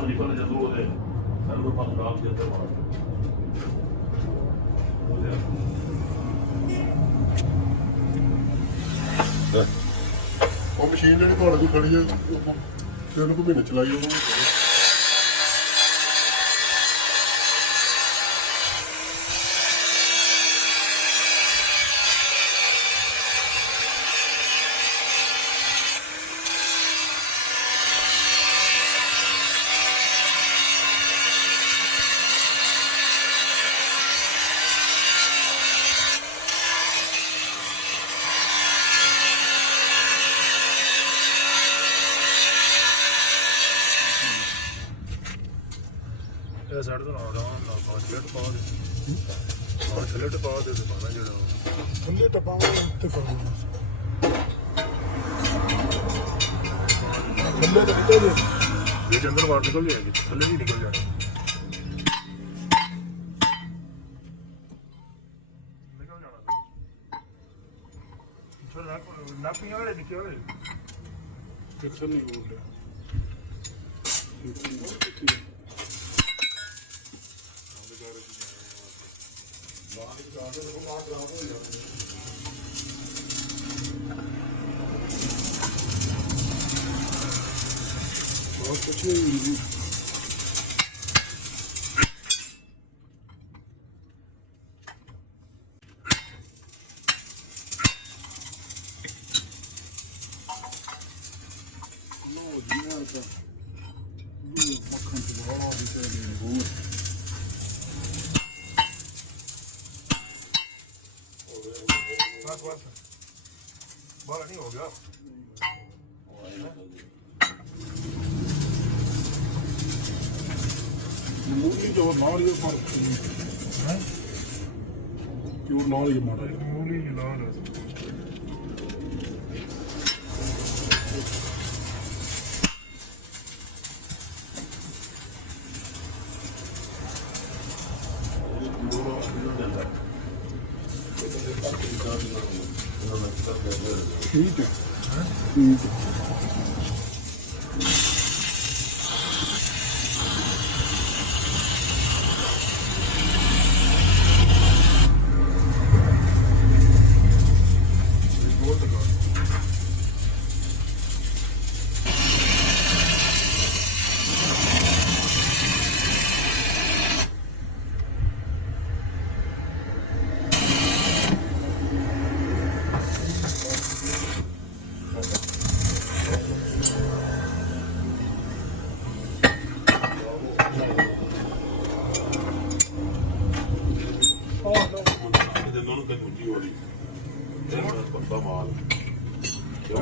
ਬਾਹਰ ਨਿਕਲ ਜਦੋਂ ਉਹਦੇ ਸਾਨੂੰ ਪਤਾ ਕਾਬ ਦੇ ਅੰਦਰ ਮਾਰ ਉਹ ਮਸ਼ੀਨ ਜਿਹੜੀ ਤੁਹਾਡੇ ਕੋਲ ਖੜੀ ਹੈ ਤਿੰਨ ਕੁ ਮਹੀਨੇ ਚਲਾਈ ਉਹਨੂੰ ਇਹ ਸਾਡੇ ਤੋਂ ਆਉਣਾ ਨਾ 5 ਮਿੰਟ ਪਾ ਦੇ 5 ਮਿੰਟ ਪਾ ਦੇ ਤੇ ਪਾਣਾ ਜਿਹੜਾ ਥੱਲੇ ਟਪਾਵਾਂਗੇ ਉੱਤੇ ਪਾਵਾਂਗੇ ਥੱਲੇ ਤਾਂ ਨਿਕਲ ਜੇ ਇਹ ਅੰਦਰ ਵਾਰ ਨਿਕਲ ਜਾਏਗੀ ਥੱਲੇ ਵੀ ਨਿਕਲ ਜਾਣੀ ਨਿਕਲ ਜਾਣਾ ਛੋੜ ਨਾਪੀਆਂ ਵਾਲੇ ਨਿਕਲੇ ਕਿੱਥੇ ਨਹੀਂ ਹੋ ਰਿਹਾ बहुत कुछ नहीं मक्खन से बहुत बाहर नहीं हो गया मूली जो नाल ये फर्क है क्यों नाल ये मारा मूली लाल ठीक है ठीक है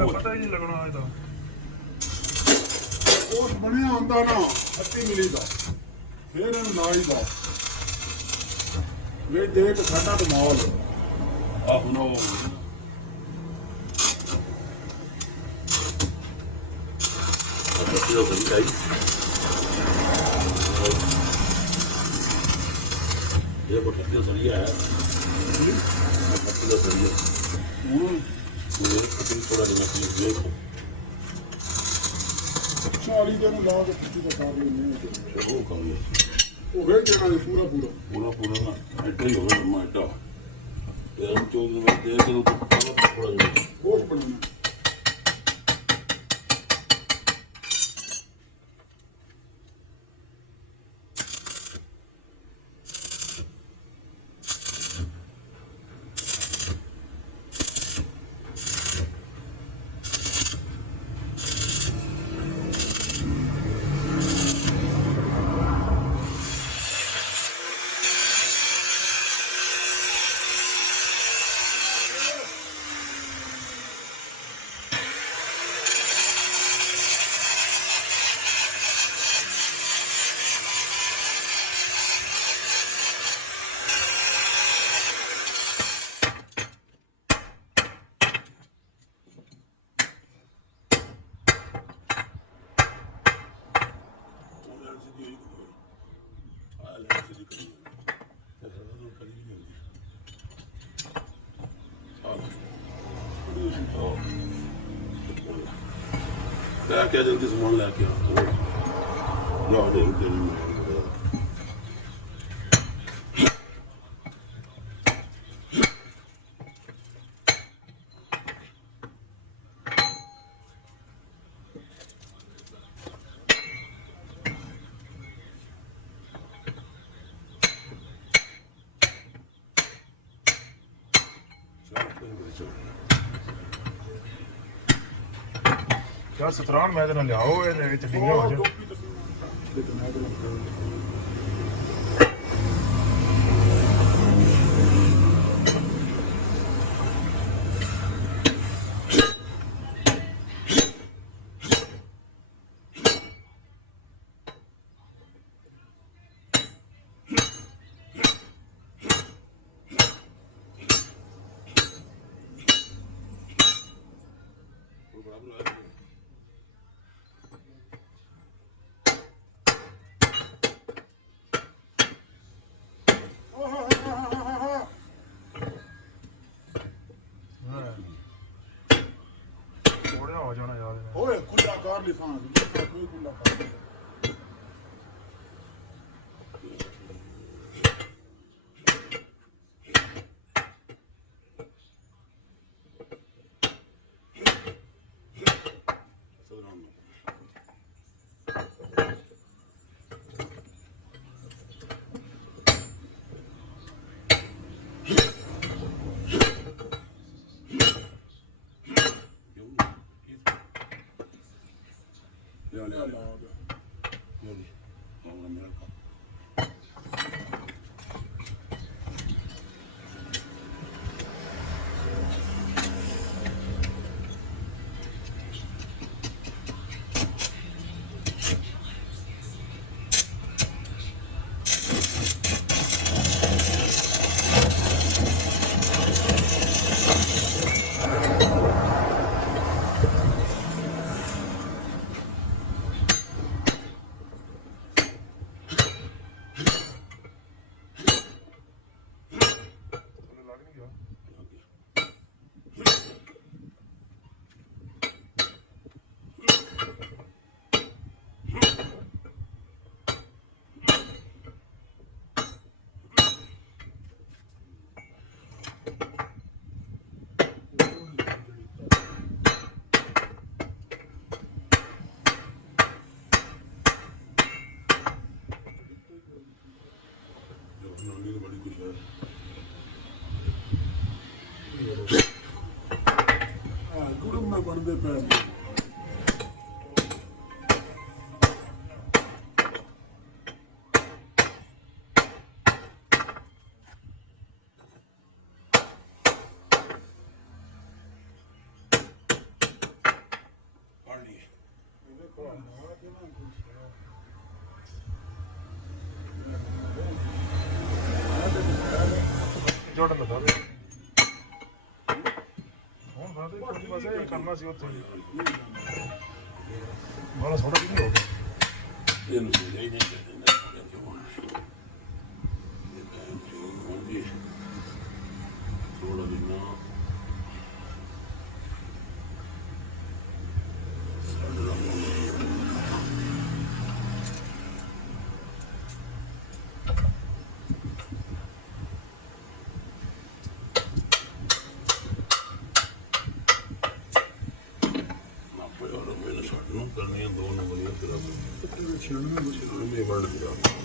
पता ही नहीं लगना है ਉਸ ਬਣਿਆ ਹੁੰਦਾ ਨਾ 30 ਮਿਲੀ ਦਾ ਫਿਰ ਇਹਨੂੰ ਨਾਈ ਦਾ ਵੇ ਦੇਖ ਸਾਡਾ ਕਮਾਲ ਆਹ ਨੋ ਇਹ बहुत अच्छा सरिया है अच्छा सरिया थोड़ा देखो 40 ਦਿਨ ਲਾ ਕੇ ਤੁਸੀਂ ਤਾਂ ਕਰ ਲੈਣੇ ਉਹ ਕੰਮ ਉਹ ਵੇ ਜਾਣਾ ਪੂਰਾ ਨਾ ਐਡਾ ਹੀ ਹੋਵੇ ਮੈਂ ਐਡਾ ਇਹ ਚੋਂ ਦੇ ਕੇ ਥੋੜਾ ਜਿਹਾ ਬਹੁਤ ਬਣਾਉਣਾ ਲੈ ਕੇ ਜਲਦੀ ਸਮਾਨ ਲੈ ਕੇ ਆ ਨਾ ਦੇ ਤੇਰੀ ਮੈਂ ਯਾਰ ਸਤਰਾਨ ਮੈਂ ਤੇ ਨਾਲ ਲਿਆਓ ਇਹਦੇ ਵਿੱਚ ਡਿੰਗਾ ਹੋ ਜਾ ਹੋ ਜਾਣਾ ਯਾਰ ਓਏ ਖੁੱਲਾ ਕਰ ਲਿਖਾਂ ਕੋਈ ਖੁੱਲਾ ਕਰ ਬਣਦੇ ਪਏ ਜੋੜਨ ਲਗਾ ਦੇ ਹੁਣ ਬਾਅਦ ਵਿੱਚ ਬਸ ਇਹ ਕਰਨਾ ਸੀ ਉੱਥੇ ਬਾਲਾ ਥੋੜਾ ਵੀ ਨਹੀਂ ਹੋ ਗਿਆ ਇਹਨੂੰ ਦੇ ਨਹੀਂ ਥੋੜਾ ਵੀ ਨਾ ਕਰਨੀਆਂ ਦੋ ਨੰਬਰੀਆਂ ਤੇਰਾ ਛੇੜਵੇਂ ਵਰਡ ਦਿਆ ਹੋਇਆ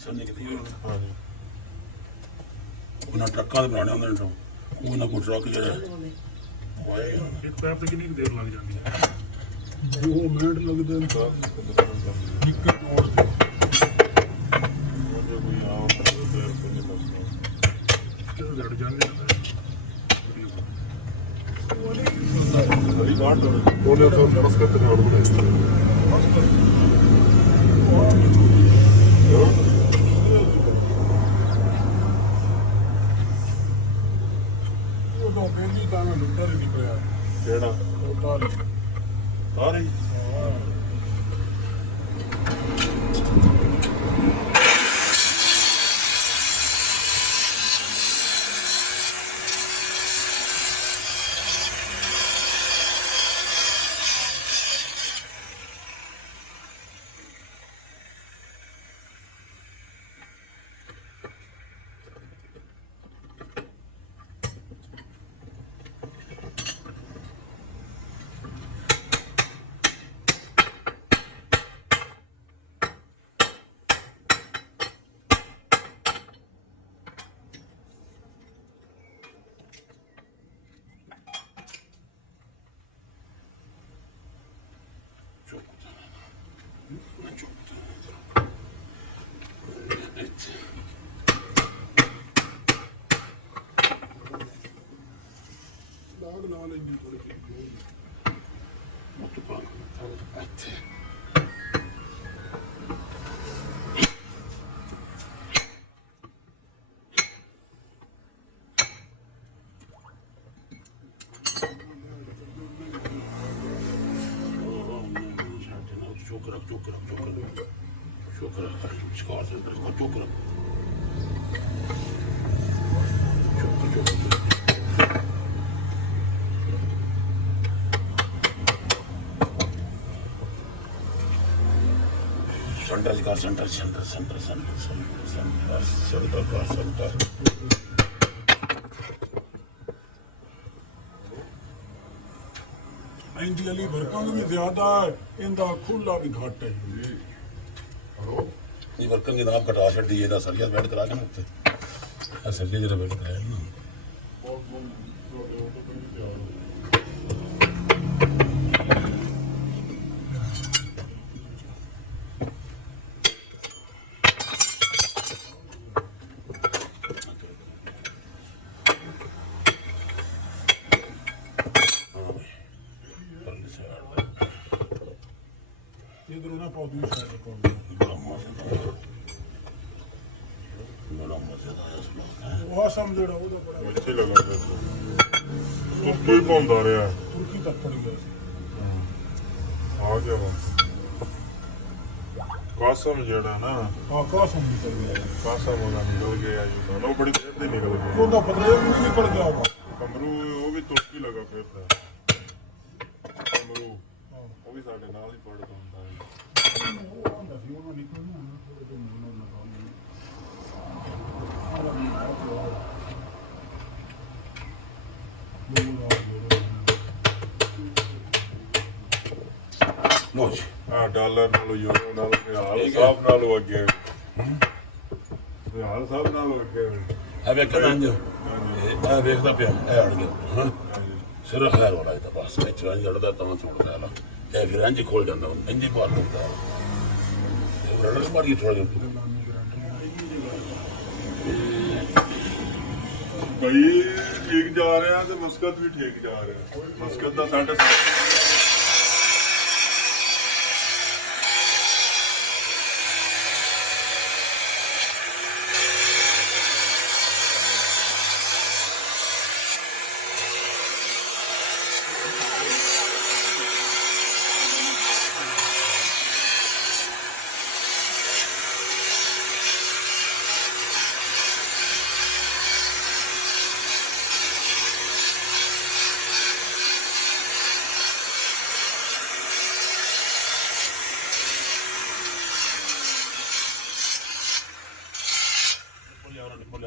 ਸੰਨੇ ਕਿਤੇ ਹਾਂਜੀ ਉਹਨਾਂ ਟਰੱਕਾਂ ਦੇ ਬਣਾਉਣੇ ਹੁੰਦੇ ਨੇ ਉਹਨਾਂ ਕੋਲ ਟਰੱਕ ਜਿਹੜਾ ਇੱਕ ਪੈਪ ਤੇ ਕਿੰਨੀ ਦੇਰ ਲੱਗ ਜਾਂਦੀ ਹੈ 2 ਮਿੰਟ ਲੱਗਦੇ ਨੇ ਇੱਕ ਤੋੜ ਤੇ ਕੋਈ ਆਉਂ ਦੇਰ ਤੋਂ ਨਹੀਂ ਲੱਗਦਾ ਜਦੋਂ ਜੜ ਜਾਂਦੇ ਨੇ ਉਹਨੇ ਤਾਂ ਬਸ ਕਰਤੇ ਨਾ ਬਣਾਇਆ Çok çıkarsın, çok Center. ਇੰਦੀ ਵਾਲੀ ਵਰਕਾਂ ਵੀ ਜ਼ਿਆਦਾ ਹੈ, ਇਹਦਾ ਖੁੱਲਾ ਵੀ ਘੱਟ ਹੈ। ਇਹ ਵਰਕਾਂ ਦੀ ਨਾਮ ਘਟਾ ਛੱਡੀ ਇਹਦਾ ਸਰੀਆ ਬੈਠ ਕਰਾ ਕੇ ਮੁੱਤੇ ਆ ਸਰੀਆ ਜਿਹੜਾ ਬੈਠ ਕਰਾਇਆ ਨਾ ਇਧਰੋਂ ਨਾ ਪੌਦੀ ਸਾਈਡ ਕੋਲ ਉਹ ਸਮਝੜਾ ਉਹਦਾ ਬੜਾ ਇੱਥੇ ਲਗਾ ਦੇ ਕੋਈ ਪਾਉਂਦਾ ਰਿਹਾ ਤੁਰਕੀ ਤੱਕ ਪੜ ਗਿਆ ਆ ਗਿਆ ਵਾ ਕਾਸਮ ਜਿਹੜਾ ਨਾ ਕਾਸਮ ਨਿਕਲ ਗਿਆ ਕਾਸਮ ਉਹਦਾ ਨਿਕਲ ਗਿਆ ਜੀ ਉਹ ਬੜੀ ਦੇਰ ਤੇ ਨਿਕਲ ਗਿਆ ਉਹਦਾ ਬਦਲੇ ਵੀ ਨਹੀਂ ਨਿਕਲ ਗਿਆ ਵਾ ਕਮਰੂ ਉਹ ਵੀ ਤੁਰਕੀ ਲਗਾ ਫਿਰਦਾ ਕਮਰੂ ਉਹ ਵੀ ਸਾਡੇ ਨਾਲ ਹੀ ਪੜਦਾ ਹੁੰਦਾ ਹੈ ਉਹ ਆਂਦਾ ਸੀ ਉਹਨਾਂ ਨਿਕਲਣਾ ਥੋੜੇ ਦਿਨ ਉਹਨਾਂ ਨਾਲ ਲੋ ਜੀ ਡਾਲਰ ਨਾਲੋਂ ਯੂਰੋ ਨਾਲੋਂ ਰਿਆਲ ਸਾਹਿਬ ਨਾਲੋਂ ਅੱਗੇ ਰਿਆਲ ਸਾਹਿਬ ਨਾਲੋਂ ਅੱਗੇ ਆ ਵੇਖ ਕੇ ਅੰਜ ਇਹ ਵੇਖਦਾ ਪਿਆ ਇਹ ਅੜ ਗਿਆ ਹਾਂ ਸਿਰ ਖੈਰ ਵਾਲਾ ਇਹ ਤਾਂ ਬਸ ਵਿੱਚ ਰੰਜ ਅੜਦਾ ਤਾਂ ਛੋੜਦਾ ਲਾ ਇਹ ਫਿਰ ਅੰਜ ਖੋਲ ਜਾਂਦਾ ਇੰਜ ਹੀ ਬਾਹਰ ਹੁੰਦਾ ਇਹ ਰੜਕ ਮਾਰੀ ਥੋੜਾ ਜਿਹਾ ਭਾਈ ਠੀਕ ਜਾ ਰਿਹਾ ਤੇ ਮਸਕਤ ਵੀ ਠੀਕ ਜਾ ਰਿਹਾ ਮਸਕਤ ਦਾ ਸਾਡਾ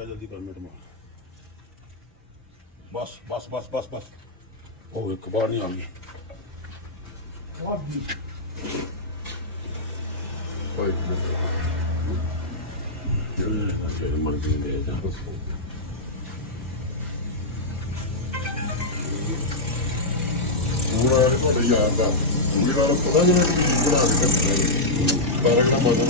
जल्दी कर मिनट में बस ओ एक बार नहीं आ गई मर्जी दे ਤੁਹਾਡੇ ਯਾਰ ਦਾ ਉਹਦੇ ਨਾਲ ਪਤਾ ਜਿਵੇਂ ਕਿ ਬਣਾ ਕੇ ਬਾਰਾਂ ਦਾ ਮਜ਼ਾ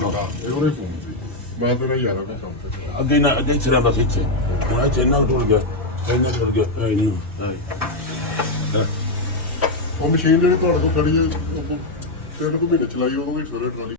ਕਰਦਾ ਇਹ ਉਹਨੇ ਫੋਨ ਸੀ ਮੈਂ ਤੇਰਾ ਯਾਰਾ ਦਾ ਕੰਮ ਤੇ ਅੱਗੇ ਚਲਾ ਬਸ ਇੱਥੇ ਹੁਣ ਇੱਥੇ ਇੰਨਾ ਟੁੱਟ ਗਿਆ ਐ ਨਹੀਂ ਉਹ ਮਸ਼ੀਨ ਜਿਹੜੀ ਤੁਹਾਡੇ ਕੋਲ ਖੜੀ ਹੈ ਉਹ 3 ਮਹੀਨੇ ਚਲਾਈ ਉਦੋਂ ਵੀ ਸਵੇਰੇ ਟਰਾਲੀ